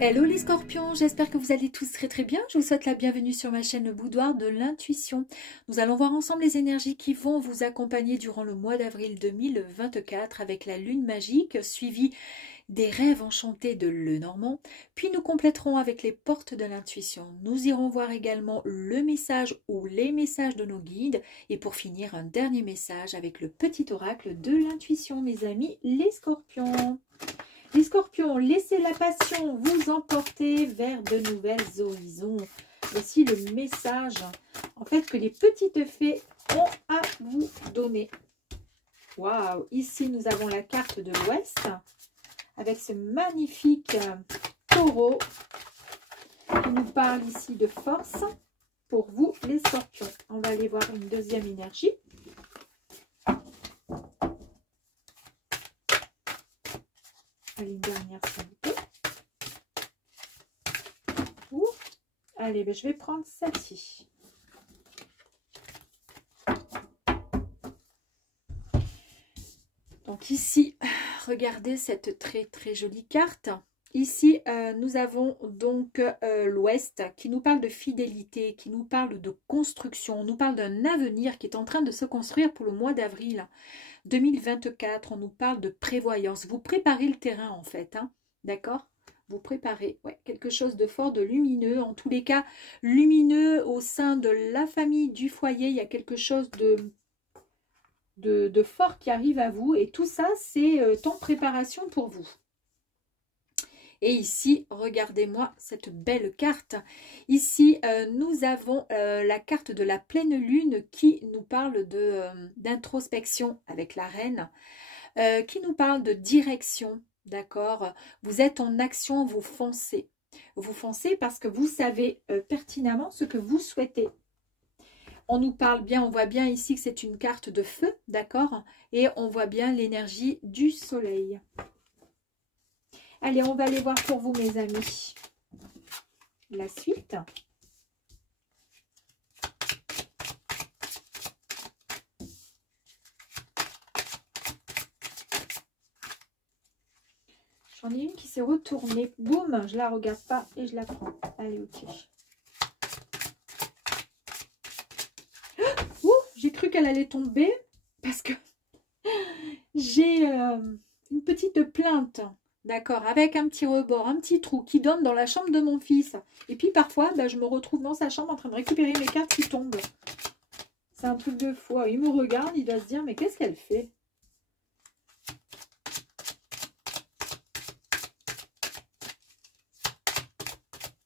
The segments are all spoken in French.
Hello les scorpions, j'espère que vous allez tous très bien. Je vous souhaite la bienvenue sur ma chaîne Le Boudoir de l'intuition. Nous allons voir ensemble les énergies qui vont vous accompagner durant le mois d'avril 2024 avec la lune magique suivie des rêves enchantés de Lenormand. Puis nous compléterons avec les portes de l'intuition. Nous irons voir également le message ou les messages de nos guides. Et pour finir, un dernier message avec le petit oracle de l'intuition, mes amis les scorpions. Les scorpions, laissez la passion vous emporter vers de nouvelles horizons. Voici le message en fait que les petites fées ont à vous donner. Waouh! Ici, nous avons la carte de l'Ouest avec ce magnifique taureau qui nous parle ici de force pour vous, les scorpions. On va aller voir une deuxième énergie. Allez, une dernière s'il vous plaît. Allez, ben, je vais prendre celle-ci. Donc ici, regardez cette très jolie carte. Ici, nous avons donc l'Ouest qui nous parle de fidélité, qui nous parle de construction, on nous parle d'un avenir qui est en train de se construire pour le mois d'avril 2024. On nous parle de prévoyance. Vous préparez le terrain en fait, hein, d'accord? Vous préparez quelque chose de fort, de lumineux. En tous les cas, lumineux au sein de la famille, du foyer. Il y a quelque chose de fort qui arrive à vous. Et tout ça, c'est en préparation pour vous. Et ici, regardez-moi cette belle carte. Ici, nous avons la carte de la pleine lune qui nous parle d'introspection avec la reine, qui nous parle de direction, d'accord? Vous êtes en action, vous foncez. Vous foncez parce que vous savez pertinemment ce que vous souhaitez. On nous parle bien, on voit bien ici que c'est une carte de feu, d'accord? Et on voit bien l'énergie du soleil. Allez, on va aller voir pour vous, mes amis, la suite. J'en ai une qui s'est retournée. Boum, je la regarde pas et je la prends. Allez, ok. Ouh, j'ai cru qu'elle allait tomber parce que j'ai une petite plainte. D'accord, avec un petit rebord, un petit trou qui donne dans la chambre de mon fils. Et puis parfois, bah, je me retrouve dans sa chambre en train de récupérer mes cartes qui tombent. C'est un truc de fou. Il me regarde, il doit se dire, mais qu'est-ce qu'elle fait?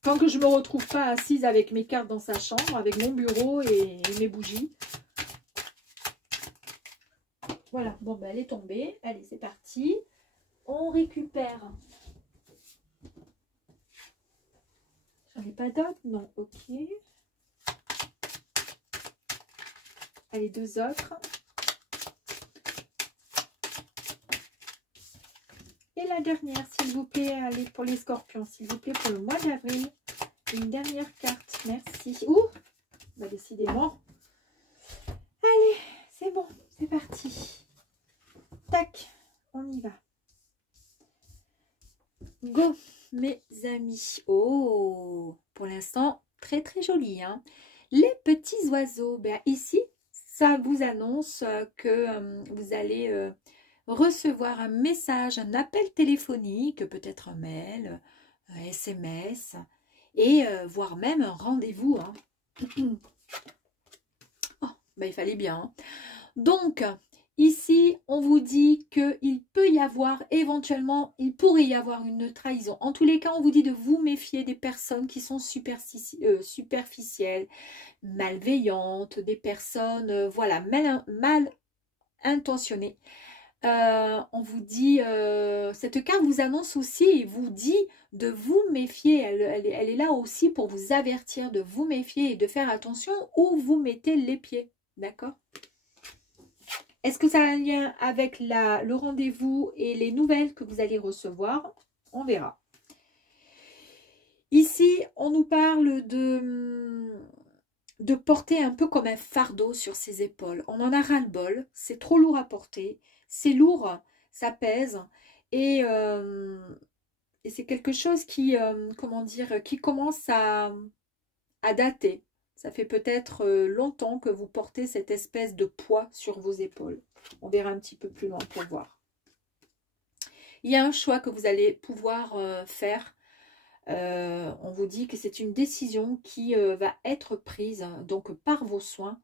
Tant que je ne me retrouve pas assise avec mes cartes dans sa chambre, avec mon bureau et mes bougies. Voilà, bon, bah, elle est tombée. Allez, c'est parti. On récupère. J'en ai pas d'autres? Non, ok. Allez, deux autres. Et la dernière, s'il vous plaît, allez, pour les scorpions, s'il vous plaît, pour le mois d'avril. Une dernière carte, merci. Ouh, bah, décidément. Allez, c'est bon, c'est parti. Tac, on y va. Go, mes amis. Oh, pour l'instant, très joli. Hein. Les petits oiseaux. Ben, ici, ça vous annonce que vous allez recevoir un message, un appel téléphonique, peut-être un mail, un SMS, et voire même un rendez-vous. Hein. Oh, ben, il fallait bien. Hein. Donc, ici, on vous dit qu'il peut y avoir, éventuellement, il pourrait y avoir une trahison. En tous les cas, on vous dit de vous méfier des personnes qui sont superficielles, malveillantes, des personnes, voilà, mal intentionnées. On vous dit, cette carte vous annonce aussi et vous dit de vous méfier. Elle est là aussi pour vous avertir de vous méfier et de faire attention où vous mettez les pieds. D'accord ? Est-ce que ça a un lien avec le rendez-vous et les nouvelles que vous allez recevoir? On verra. Ici, on nous parle de porter un peu comme un fardeau sur ses épaules. On en a ras-le-bol, c'est trop lourd à porter, c'est lourd, ça pèse. Et Et c'est quelque chose qui, comment dire, qui commence à dater. Ça fait peut-être longtemps que vous portez cette espèce de poids sur vos épaules. On verra un petit peu plus loin pour voir. Il y a un choix que vous allez pouvoir faire. On vous dit que c'est une décision qui va être prise donc par vos soins.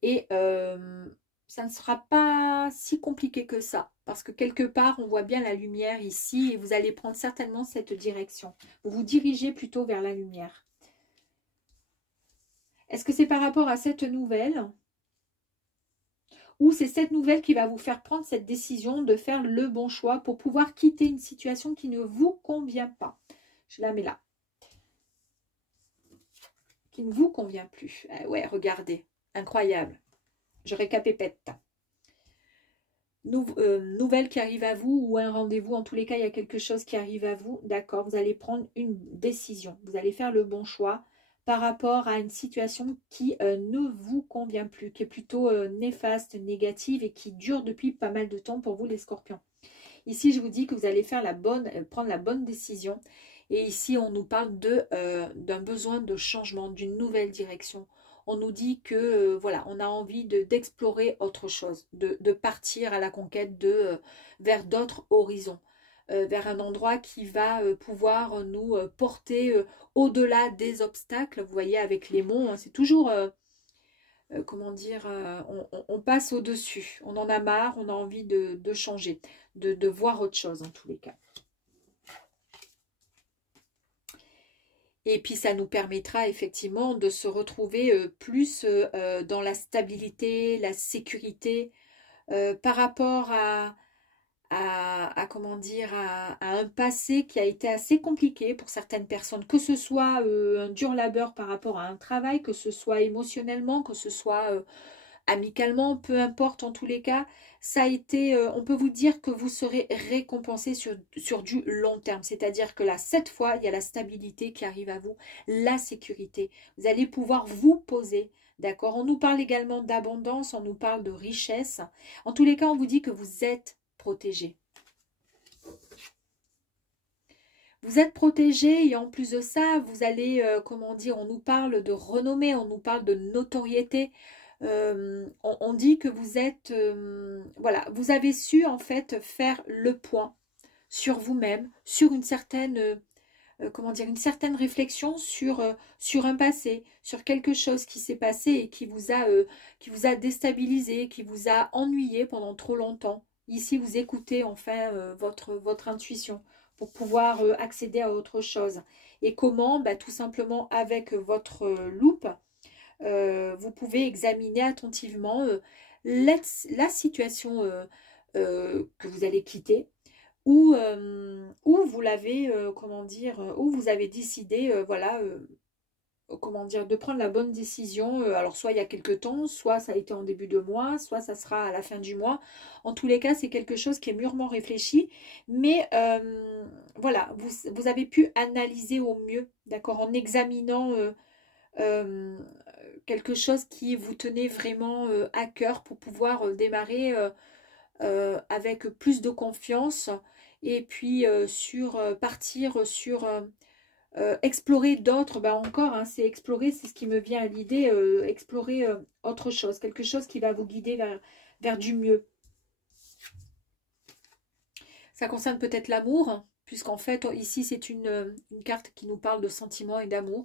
Et ça ne sera pas si compliqué que ça. Parce que quelque part, on voit bien la lumière ici. Et vous allez prendre certainement cette direction. Vous vous dirigez plutôt vers la lumière. Est-ce que c'est par rapport à cette nouvelle? Ou c'est cette nouvelle qui va vous faire prendre cette décision de faire le bon choix pour pouvoir quitter une situation qui ne vous convient pas? Je la mets là. Qui ne vous convient plus. Ouais, regardez. Incroyable. Je récapépète. Nouvelle qui arrive à vous ou un rendez-vous. En tous les cas, il y a quelque chose qui arrive à vous. D'accord, vous allez prendre une décision. Vous allez faire le bon choix par rapport à une situation qui ne vous convient plus, qui est plutôt néfaste, négative et qui dure depuis pas mal de temps pour vous les scorpions. Ici, je vous dis que vous allez faire prendre la bonne décision. Et ici, on nous parle d'un besoin de changement, d'une nouvelle direction. On nous dit que voilà, on a envie d'explorer autre chose, de partir à la conquête vers d'autres horizons, vers un endroit qui va pouvoir nous porter au-delà des obstacles. Vous voyez, avec les monts, hein, c'est toujours, comment dire, on passe au-dessus. On en a marre, on a envie de changer, de voir autre chose en tous les cas. Et puis, ça nous permettra effectivement de se retrouver plus dans la stabilité, la sécurité, par rapport comment dire, à un passé qui a été assez compliqué pour certaines personnes, que ce soit un dur labeur par rapport à un travail, que ce soit émotionnellement, que ce soit amicalement, peu importe en tous les cas, ça a été, on peut vous dire que vous serez récompensé sur du long terme. C'est-à-dire que là, cette fois, il y a la stabilité qui arrive à vous, la sécurité. Vous allez pouvoir vous poser, d'accord? On nous parle également d'abondance, on nous parle de richesse. En tous les cas, on vous dit que vous êtes protégé. Vous êtes protégé et en plus de ça, vous allez, comment dire, on nous parle de renommée, on nous parle de notoriété. On dit que vous êtes, voilà, vous avez su en fait faire le point sur vous-même, sur une certaine, comment dire, une certaine réflexion sur un passé, sur quelque chose qui s'est passé et qui vous a déstabilisé, qui vous a ennuyé pendant trop longtemps. Ici, vous écoutez enfin votre intuition pour pouvoir accéder à autre chose. Et comment? Bah, tout simplement avec votre loupe, vous pouvez examiner attentivement la situation que vous allez quitter ou vous l'avez, comment dire, où vous avez décidé, voilà, comment dire, de prendre la bonne décision. Alors, soit il y a quelque temps, soit ça a été en début de mois, soit ça sera à la fin du mois. En tous les cas, c'est quelque chose qui est mûrement réfléchi. Mais voilà, vous avez pu analyser au mieux, d'accord, en examinant quelque chose qui vous tenait vraiment à cœur pour pouvoir démarrer avec plus de confiance et puis partir sur explorer d'autres, bah encore, hein, c'est explorer, c'est ce qui me vient à l'idée, explorer autre chose, quelque chose qui va vous guider vers du mieux. Ça concerne peut-être l'amour, puisqu'en fait, ici, c'est une carte qui nous parle de sentiments et d'amour.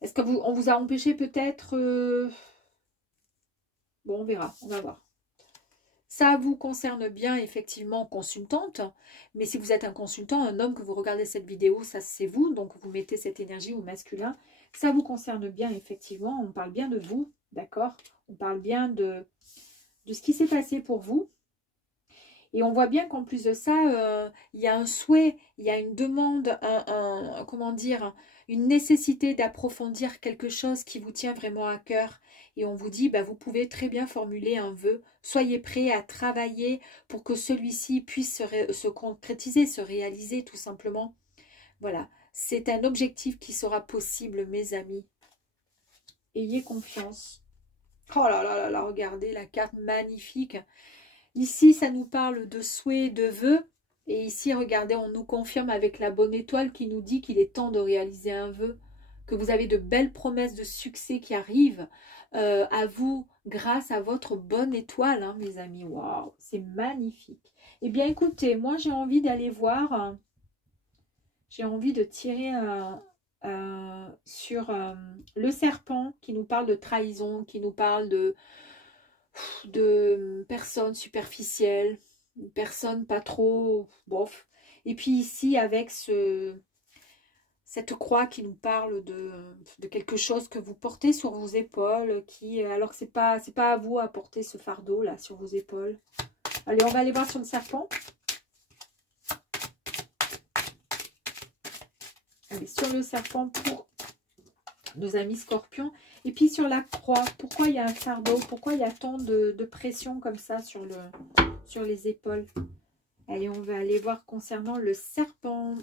Est-ce qu'on vous a empêché peut-être Bon, on verra, on va voir. Ça vous concerne bien, effectivement, consultante. Mais si vous êtes un consultant, un homme que vous regardez cette vidéo, ça c'est vous. Donc, vous mettez cette énergie au masculin. Ça vous concerne bien, effectivement. On parle bien de vous, d'accord? On parle bien de ce qui s'est passé pour vous. Et on voit bien qu'en plus de ça, il y a un souhait, il y a une demande, comment dire, une nécessité d'approfondir quelque chose qui vous tient vraiment à cœur. Et on vous dit, bah, vous pouvez très bien formuler un vœu. Soyez prêts à travailler pour que celui-ci puisse se concrétiser, se réaliser tout simplement. Voilà, c'est un objectif qui sera possible, mes amis. Ayez confiance. Oh là là là là, regardez la carte magnifique. Ici, ça nous parle de souhaits, de vœux. Et ici, regardez, on nous confirme avec la bonne étoile qui nous dit qu'il est temps de réaliser un vœu, que vous avez de belles promesses de succès qui arrivent à vous grâce à votre bonne étoile, hein, mes amis. Waouh, c'est magnifique. Eh bien, écoutez, moi, j'ai envie d'aller voir, j'ai envie de tirer sur le serpent qui nous parle de trahison, qui nous parle de personnes superficielles, personnes pas trop, bof. Et puis ici, avec cette croix qui nous parle de quelque chose que vous portez sur vos épaules, qui, alors que c'est pas à vous à porter ce fardeau là sur vos épaules. Allez, on va aller voir sur le serpent. Allez, sur le serpent pour nos amis scorpions. Et puis sur la croix, pourquoi il y a un fardeau? Pourquoi il y a tant de pression comme ça sur les épaules? Allez, on va aller voir concernant le serpent.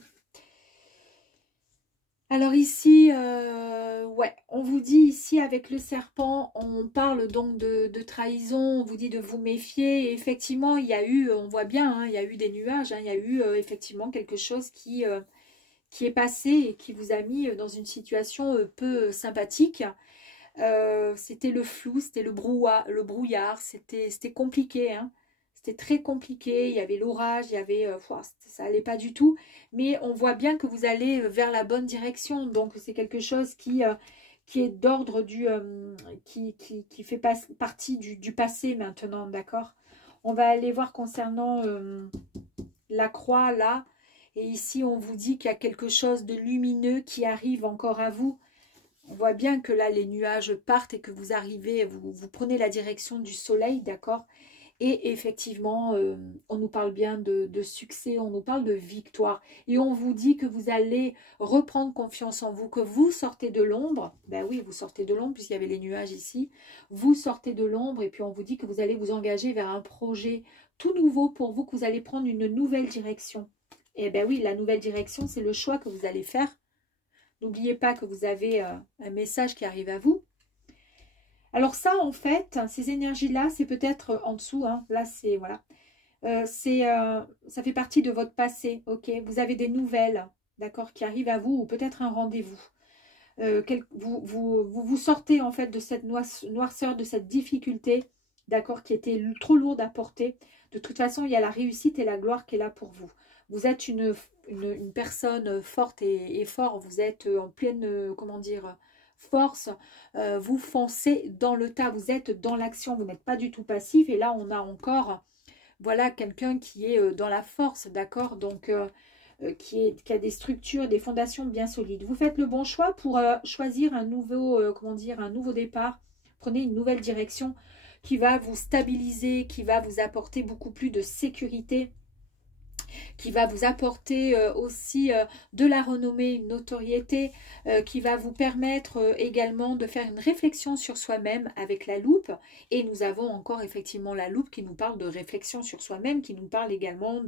Alors ici, ouais, on vous dit ici avec le serpent, on parle donc de trahison, on vous dit de vous méfier. Et effectivement, il y a eu, on voit bien, hein, il y a eu des nuages, hein, il y a eu effectivement quelque chose qui est passé et qui vous a mis dans une situation peu sympathique. C'était le flou, c'était le brouillard, c'était compliqué, hein. C'était très compliqué, il y avait l'orage, il y avait, ça allait pas du tout, mais on voit bien que vous allez vers la bonne direction, donc c'est quelque chose qui est d'ordre qui fait partie du passé maintenant, d'accord? On va aller voir concernant la croix là, et ici on vous dit qu'il y a quelque chose de lumineux qui arrive encore à vous. On voit bien que là, les nuages partent et que vous arrivez, vous prenez la direction du soleil, d'accord? Et effectivement, on nous parle bien de succès, on nous parle de victoire. Et on vous dit que vous allez reprendre confiance en vous, que vous sortez de l'ombre. Ben oui, vous sortez de l'ombre puisqu'il y avait les nuages ici. Vous sortez de l'ombre et puis on vous dit que vous allez vous engager vers un projet tout nouveau pour vous, que vous allez prendre une nouvelle direction. Et ben oui, la nouvelle direction, c'est le choix que vous allez faire. N'oubliez pas que vous avez un message qui arrive à vous. Alors ça, en fait, ces énergies-là, c'est peut-être en dessous. Hein. Là, c'est, voilà. Ça fait partie de votre passé, ok? Vous avez des nouvelles, d'accord, qui arrivent à vous, ou peut-être un rendez-vous. Vous sortez, en fait, de cette noirceur, de cette difficulté, d'accord, qui était trop lourde à porter. De toute façon, il y a la réussite et la gloire qui est là pour vous. Vous êtes une personne forte et fort. Vous êtes en pleine, comment dire, force. Vous foncez dans le tas. Vous êtes dans l'action. Vous n'êtes pas du tout passif. Et là, on a encore, voilà, quelqu'un qui est dans la force, d'accord? Donc, qui a des structures, des fondations bien solides. Vous faites le bon choix pour choisir un nouveau, comment dire, un nouveau départ. Prenez une nouvelle direction qui va vous stabiliser, qui va vous apporter beaucoup plus de sécurité, qui va vous apporter aussi de la renommée, une notoriété, qui va vous permettre également de faire une réflexion sur soi-même avec la loupe. Et nous avons encore effectivement la loupe qui nous parle de réflexion sur soi-même, qui nous parle également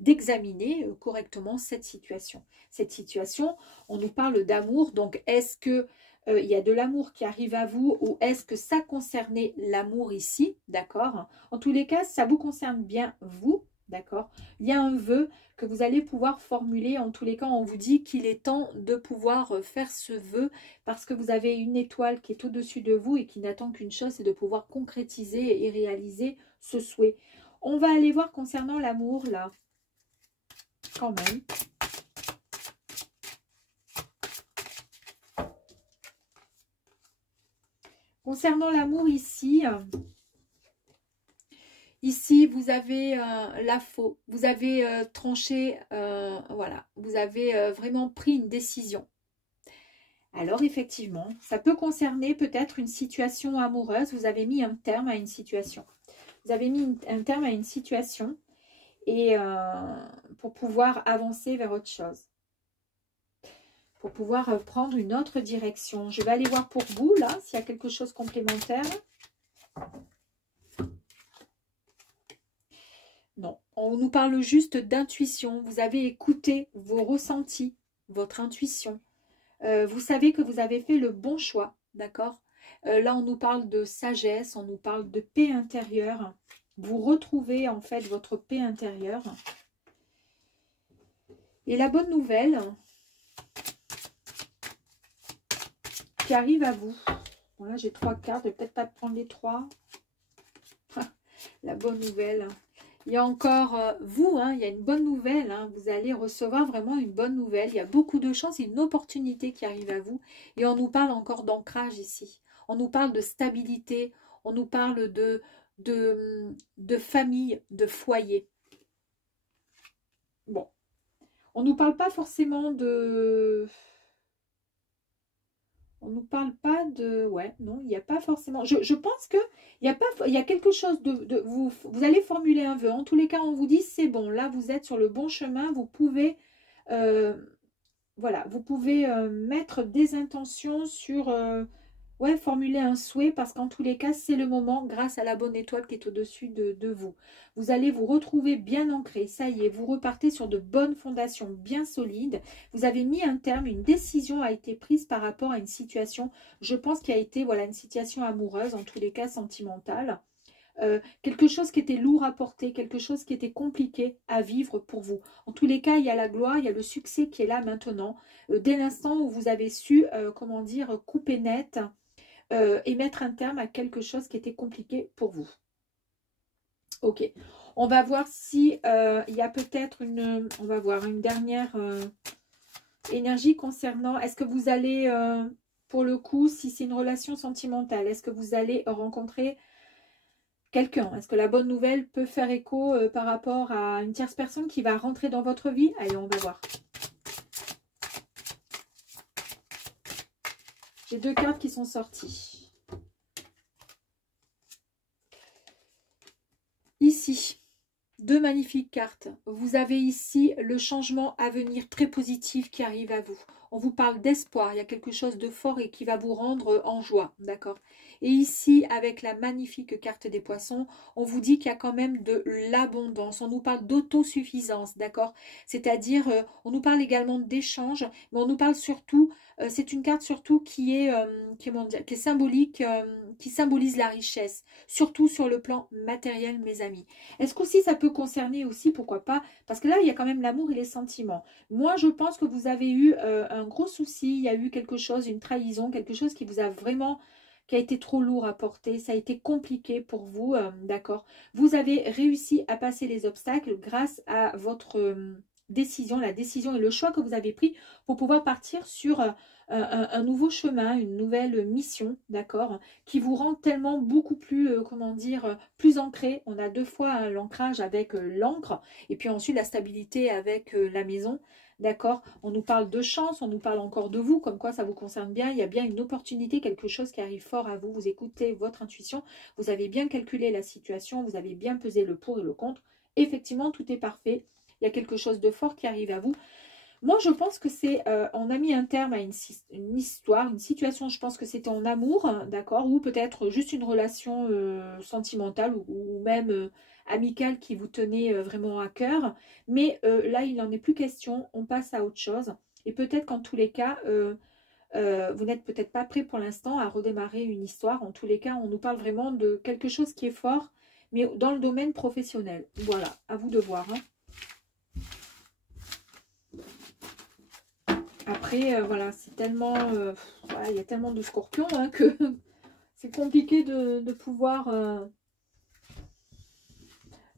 d'examiner correctement cette situation. Cette situation, on nous parle d'amour, donc est-ce que il y a de l'amour qui arrive à vous ou est-ce que ça concernait l'amour ici, d'accord? En tous les cas, ça vous concerne bien vous. D'accord? Il y a un vœu que vous allez pouvoir formuler. En tous les cas, on vous dit qu'il est temps de pouvoir faire ce vœu parce que vous avez une étoile qui est au-dessus de vous et qui n'attend qu'une chose, c'est de pouvoir concrétiser et réaliser ce souhait. On va aller voir concernant l'amour, là. Quand même. Concernant l'amour ici... Ici, vous avez la faux, vous avez tranché, voilà, vous avez vraiment pris une décision. Alors, effectivement, ça peut concerner peut-être une situation amoureuse. Vous avez mis un terme à une situation. Vous avez mis un terme à une situation et pour pouvoir avancer vers autre chose. Pour pouvoir prendre une autre direction. Je vais aller voir pour vous, là, s'il y a quelque chose complémentaire. Non, on nous parle juste d'intuition. Vous avez écouté vos ressentis, votre intuition. Vous savez que vous avez fait le bon choix, d'accord? Là, on nous parle de sagesse, on nous parle de paix intérieure. Vous retrouvez en fait votre paix intérieure. Et la bonne nouvelle qui arrive à vous. Bon, là, j'ai 3 cartes. Je vais peut-être pas prendre les 3. La bonne nouvelle. Il y a encore vous, hein, il y a une bonne nouvelle. Hein, vous allez recevoir vraiment une bonne nouvelle. Il y a beaucoup de chance, une opportunité qui arrive à vous. Et on nous parle encore d'ancrage ici. On nous parle de stabilité. On nous parle de famille, de foyer. Bon. On ne nous parle pas forcément de... On ne nous parle pas de... Ouais, non, il n'y a pas forcément... Je pense que il y a quelque chose de... Vous allez formuler un vœu. En tous les cas, on vous dit, c'est bon, là, vous êtes sur le bon chemin. Vous pouvez... voilà, vous pouvez mettre des intentions sur... ouais, formuler un souhait parce qu'en tous les cas, c'est le moment grâce à la bonne étoile qui est au-dessus de vous. Vous allez vous retrouver bien ancré. Ça y est, vous repartez sur de bonnes fondations bien solides. Vous avez mis un terme, une décision a été prise par rapport à une situation, je pense, qui a été voilà, une situation amoureuse, en tous les cas sentimentale. Quelque chose qui était lourd à porter, quelque chose qui était compliqué à vivre pour vous. En tous les cas, il y a la gloire, il y a le succès qui est là maintenant. Dès l'instant où vous avez su, comment dire, couper net et mettre un terme à quelque chose qui était compliqué pour vous. Ok. On va voir si il y a peut-être une... On va voir une dernière énergie concernant... Est-ce que vous allez, pour le coup, si c'est une relation sentimentale, est-ce que vous allez rencontrer quelqu'un? Est-ce que la bonne nouvelle peut faire écho par rapport à une tierce personne qui va rentrer dans votre vie? Allez, on va voir. J'ai 2 cartes qui sont sorties. Ici, 2 magnifiques cartes. Vous avez ici le changement à venir très positif qui arrive à vous. On vous parle d'espoir. Il y a quelque chose de fort et qui va vous rendre en joie. D'accord? Et ici, avec la magnifique carte des poissons, on vous dit qu'il y a quand même de l'abondance. On nous parle d'autosuffisance, d'accord? C'est-à-dire, on nous parle également d'échange, mais on nous parle surtout, c'est une carte surtout qui est symbolique, qui symbolise la richesse, surtout sur le plan matériel, mes amis. Est-ce qu'aussi ça peut concerner aussi, pourquoi pas, parce que là, il y a quand même l'amour et les sentiments. Moi, je pense que vous avez eu un gros souci, il y a eu quelque chose, une trahison, quelque chose qui vous a vraiment... qui a été trop lourd à porter, ça a été compliqué pour vous, d'accord. Vous avez réussi à passer les obstacles grâce à votre décision, la décision et le choix que vous avez pris pour pouvoir partir sur un nouveau chemin, une nouvelle mission, d'accord, qui vous rend tellement beaucoup plus, comment dire, plus ancré. On a 2 fois hein, l'ancrage avec l'encre et puis ensuite la stabilité avec la maison. D'accord, on nous parle de chance, on nous parle encore de vous, comme quoi ça vous concerne bien, il y a bien une opportunité, quelque chose qui arrive fort à vous, vous écoutez votre intuition, vous avez bien calculé la situation, vous avez bien pesé le pour et le contre, effectivement tout est parfait, il y a quelque chose de fort qui arrive à vous. Moi je pense que c'est, on a mis un terme à une histoire, une situation, je pense que c'était en amour, hein, d'accord, ou peut-être juste une relation sentimentale ou même... amicale qui vous tenait vraiment à cœur. Mais là, il n'en est plus question. On passe à autre chose. Et peut-être qu'en tous les cas, vous n'êtes peut-être pas prêt pour l'instant à redémarrer une histoire. En tous les cas, on nous parle vraiment de quelque chose qui est fort, mais dans le domaine professionnel. Voilà, à vous de voir. Hein. Après, voilà, c'est tellement... voilà, il y a tellement de scorpions hein, que c'est compliqué de pouvoir...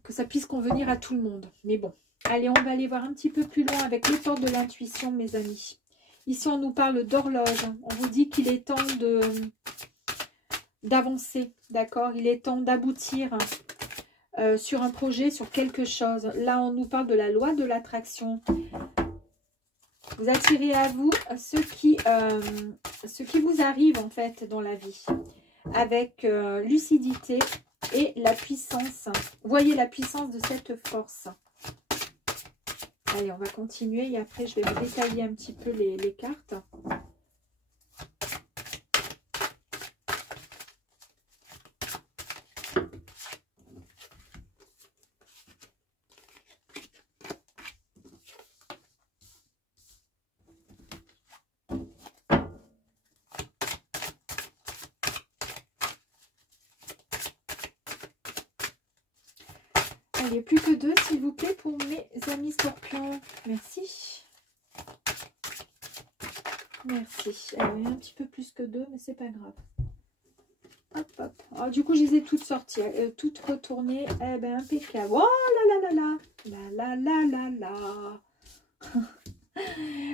que ça puisse convenir à tout le monde. Mais bon, allez, on va aller voir un petit peu plus loin avec les portes de l'intuition, mes amis. Ici, on nous parle d'horloge. On vous dit qu'il est temps d'avancer, d'accord? Il est temps d'aboutir sur un projet, sur quelque chose. Là, on nous parle de la loi de l'attraction. Vous attirez à vous ce qui vous arrive, en fait, dans la vie. Avec lucidité et la puissance. Voyez la puissance de cette force. Allez, on va continuer et après je vais vous détailler un petit peu les cartes. Allez, plus que 2, s'il vous plaît, pour mes amis scorpions. Merci. Merci. Alors, il y a un petit peu plus que 2, mais c'est pas grave. Hop, hop. Alors, du coup, je les ai toutes sorties, toutes retournées. Eh ben, impeccable. Oh là là là là. La la la la la.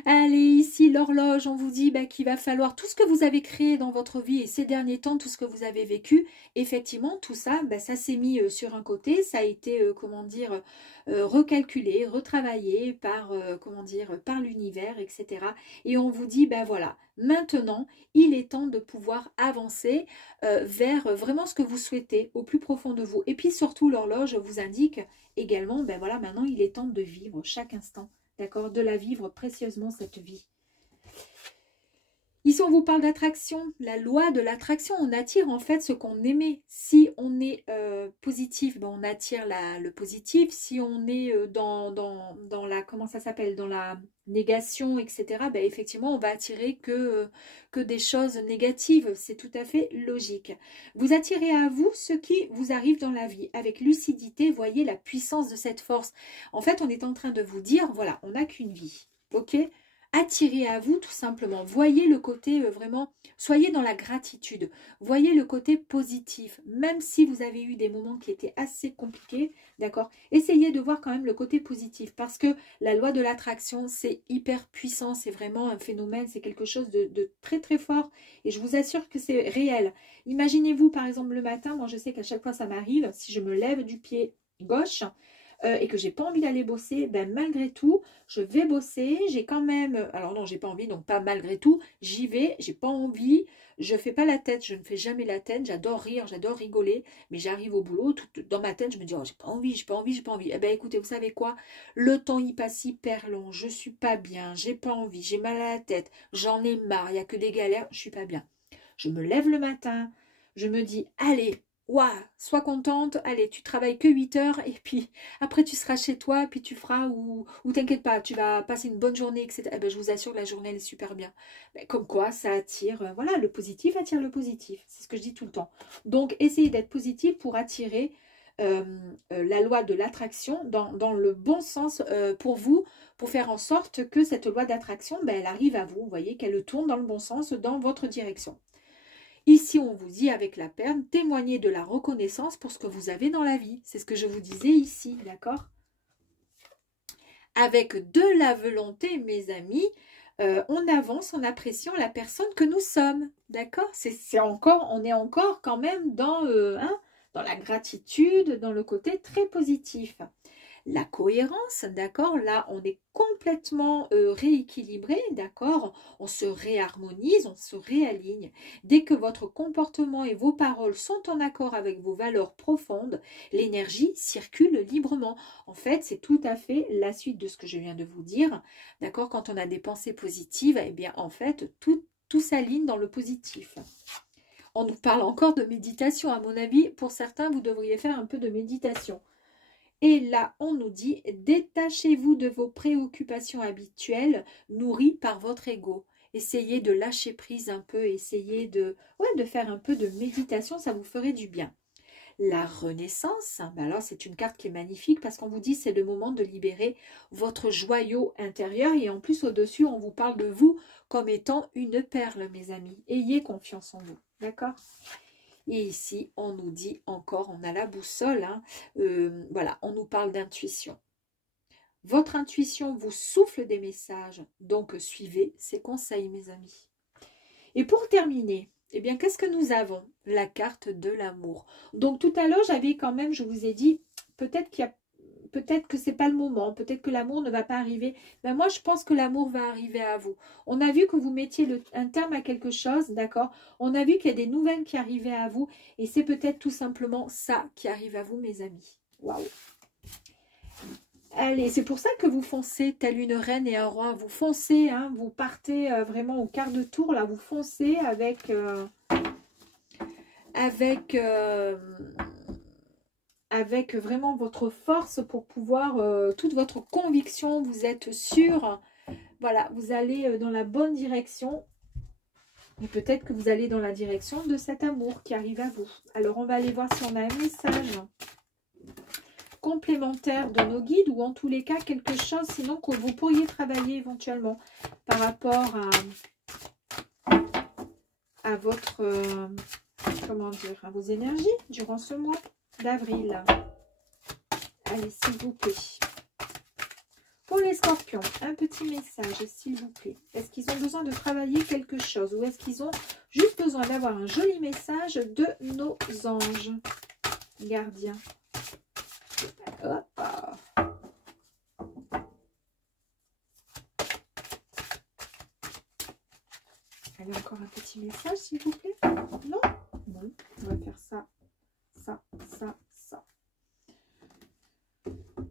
Allez, ici, l'horloge, on vous dit qu'il va falloir tout ce que vous avez créé dans votre vie et ces derniers temps, tout ce que vous avez vécu, effectivement, tout ça, ça s'est mis sur un côté, ça a été, comment dire, recalculé, retravaillé par, comment dire, par l'univers, etc. Et on vous dit, voilà, maintenant, il est temps de pouvoir avancer vers vraiment ce que vous souhaitez au plus profond de vous. Et puis surtout, l'horloge vous indique également, voilà, maintenant, il est temps de vivre chaque instant. D'accord, de la vivre précieusement cette vie. Ici, on vous parle d'attraction, la loi de l'attraction. On attire en fait ce qu'on émet. Si on est positif, on attire le positif. Si on est dans la, comment ça s'appelle, dans la négation, etc., effectivement, on va attirer que des choses négatives. C'est tout à fait logique. Vous attirez à vous ce qui vous arrive dans la vie. Avec lucidité, voyez la puissance de cette force. En fait, on est en train de vous dire, voilà, on n'a qu'une vie. Ok ? Attirez à vous tout simplement. Voyez le côté vraiment, soyez dans la gratitude. Voyez le côté positif. Même si vous avez eu des moments qui étaient assez compliqués, d'accord, essayez de voir quand même le côté positif. Parce que la loi de l'attraction, c'est hyper puissant. C'est vraiment un phénomène, c'est quelque chose de très très fort. Et je vous assure que c'est réel. Imaginez-vous par exemple le matin, moi je sais qu'à chaque fois ça m'arrive, si je me lève du pied gauche, et que j'ai pas envie d'aller bosser, malgré tout, je vais bosser, j'ai quand même, alors non, j'ai pas envie, donc pas malgré tout, j'y vais, j'ai pas envie, je fais pas la tête, je ne fais jamais la tête, j'adore rire, j'adore rigoler, mais j'arrive au boulot, dans ma tête, je me dis, oh, j'ai pas envie, j'ai pas envie, j'ai pas envie. Eh bien, écoutez, vous savez quoi? Le temps y passe hyper long, je suis pas bien, j'ai pas envie, j'ai mal à la tête, j'en ai marre, il n'y a que des galères, je suis pas bien. Je me lève le matin, je me dis, allez, ouah, sois contente, allez, tu travailles que 8 heures et puis après tu seras chez toi, puis tu feras ou t'inquiète pas, tu vas passer une bonne journée, etc. Je vous assure que la journée elle est super bien. Comme quoi, ça attire, voilà, le positif attire le positif. C'est ce que je dis tout le temps. Donc, essayez d'être positif pour attirer la loi de l'attraction dans le bon sens pour vous, pour faire en sorte que cette loi d'attraction, elle arrive à vous, vous voyez, qu'elle tourne dans le bon sens, dans votre direction. Ici, on vous dit avec la perle, témoignez de la reconnaissance pour ce que vous avez dans la vie. C'est ce que je vous disais ici, d'accord? Avec de la volonté, mes amis, on avance en appréciant la personne que nous sommes, d'accord? On est encore quand même dans la gratitude, dans le côté très positif. La cohérence, d'accord, là on est complètement rééquilibré, d'accord, on se réharmonise, on se réaligne. Dès que votre comportement et vos paroles sont en accord avec vos valeurs profondes, l'énergie circule librement. En fait, c'est tout à fait la suite de ce que je viens de vous dire, d'accord, quand on a des pensées positives, eh bien en fait, tout s'aligne dans le positif. On nous parle encore de méditation, à mon avis, pour certains, vous devriez faire un peu de méditation. Et là, on nous dit, détachez-vous de vos préoccupations habituelles nourries par votre ego. Essayez de lâcher prise un peu, essayez de faire un peu de méditation, ça vous ferait du bien. La renaissance, alors c'est une carte qui est magnifique parce qu'on vous dit c'est le moment de libérer votre joyau intérieur et en plus au-dessus, on vous parle de vous comme étant une perle, mes amis. Ayez confiance en vous, d'accord ? Et ici, on nous dit encore, on a la boussole, voilà, on nous parle d'intuition. Votre intuition vous souffle des messages, donc suivez ses conseils, mes amis. Et pour terminer, eh bien, qu'est-ce que nous avons? La carte de l'amour. Donc, tout à l'heure, j'avais quand même, je vous ai dit, peut-être que c'est pas le moment, peut-être que l'amour ne va pas arriver. Moi, je pense que l'amour va arriver à vous. On a vu que vous mettiez un terme à quelque chose, d'accord? On a vu qu'il y a des nouvelles qui arrivaient à vous et c'est peut-être tout simplement ça qui arrive à vous, mes amis. Waouh! Allez, c'est pour ça que vous foncez telle une reine et un roi. Vous foncez, vous partez vraiment au quart de tour, là, vous foncez avec vraiment votre force pour pouvoir, toute votre conviction, vous êtes sûr, voilà, vous allez dans la bonne direction. Et peut-être que vous allez dans la direction de cet amour qui arrive à vous. Alors, on va aller voir si on a un message complémentaire de nos guides ou en tous les cas quelque chose sinon que vous pourriez travailler éventuellement par rapport à votre, comment dire, à vos énergies durant ce mois d'avril. Allez, s'il vous plaît. Pour les scorpions, un petit message, s'il vous plaît. Est-ce qu'ils ont besoin de travailler quelque chose ou est-ce qu'ils ont juste besoin d'avoir un joli message de nos anges gardiens? Hop. Allez, encore un petit message, s'il vous plaît. Non? Bon, on va faire ça, ça, ça, ça.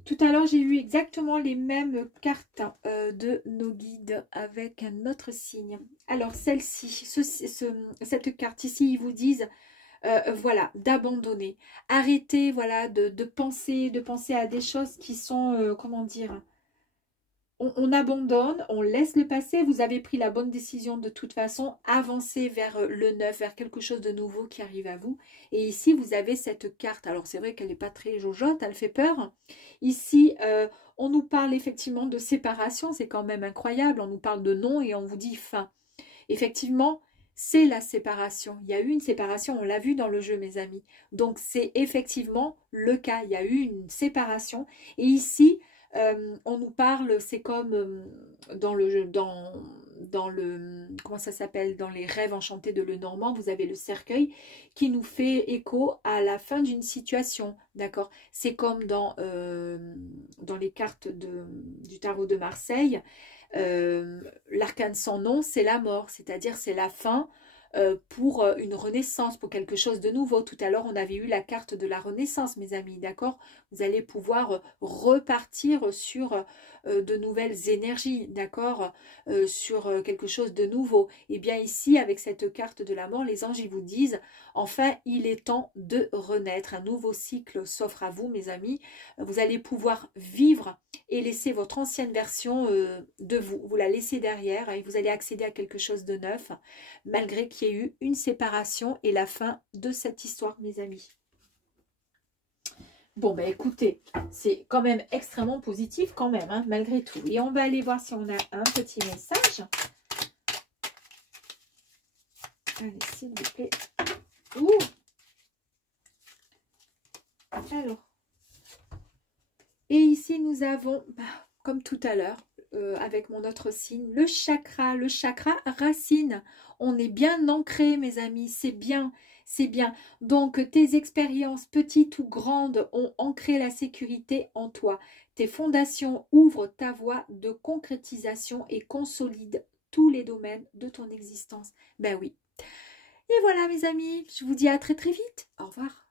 Tout à l'heure, j'ai eu exactement les mêmes cartes de nos guides avec un autre signe. Alors, celle-ci, cette carte ici, ils vous disent, voilà, d'abandonner. Arrêtez, voilà, de penser à des choses qui sont, comment dire, on abandonne, on laisse le passé. Vous avez pris la bonne décision de toute façon. Avancez vers le neuf, vers quelque chose de nouveau qui arrive à vous. Et ici, vous avez cette carte. Alors, c'est vrai qu'elle n'est pas très jojote, elle fait peur. Ici, on nous parle effectivement de séparation. C'est quand même incroyable. On nous parle de non et on vous dit fin. Effectivement, c'est la séparation. Il y a eu une séparation, on l'a vu dans le jeu, mes amis. Donc, c'est effectivement le cas. Il y a eu une séparation. Et ici, on nous parle, c'est comme dans le comment ça s'appelle, dans les rêves enchantés de Lenormand, vous avez le cercueil qui nous fait écho à la fin d'une situation, d'accord? C'est comme dans les cartes du tarot de Marseille, l'arcane sans nom, c'est la mort, c'est-à-dire c'est la fin pour une renaissance, pour quelque chose de nouveau. Tout à l'heure, on avait eu la carte de la renaissance, mes amis, d'accord? Vous allez pouvoir repartir sur de nouvelles énergies, d'accord? Sur quelque chose de nouveau. Et bien ici, avec cette carte de la mort, les anges, ils vous disent, enfin, il est temps de renaître. Un nouveau cycle s'offre à vous, mes amis. Vous allez pouvoir vivre et laisser votre ancienne version de vous. Vous la laissez derrière et vous allez accéder à quelque chose de neuf, malgré qu'il y ait eu une séparation et la fin de cette histoire, mes amis. Bon, ben écoutez, c'est quand même extrêmement positif quand même, hein, malgré tout. Et on va aller voir si on a un petit message. Allez, s'il vous plaît. Ouh! Alors. Et ici, nous avons, comme tout à l'heure, avec mon autre signe, le chakra racine. On est bien ancré, mes amis, c'est bien, c'est bien. Donc, tes expériences, petites ou grandes, ont ancré la sécurité en toi. Tes fondations ouvrent ta voie de concrétisation et consolident tous les domaines de ton existence. Ben oui. Et voilà, mes amis, je vous dis à très très vite. Au revoir.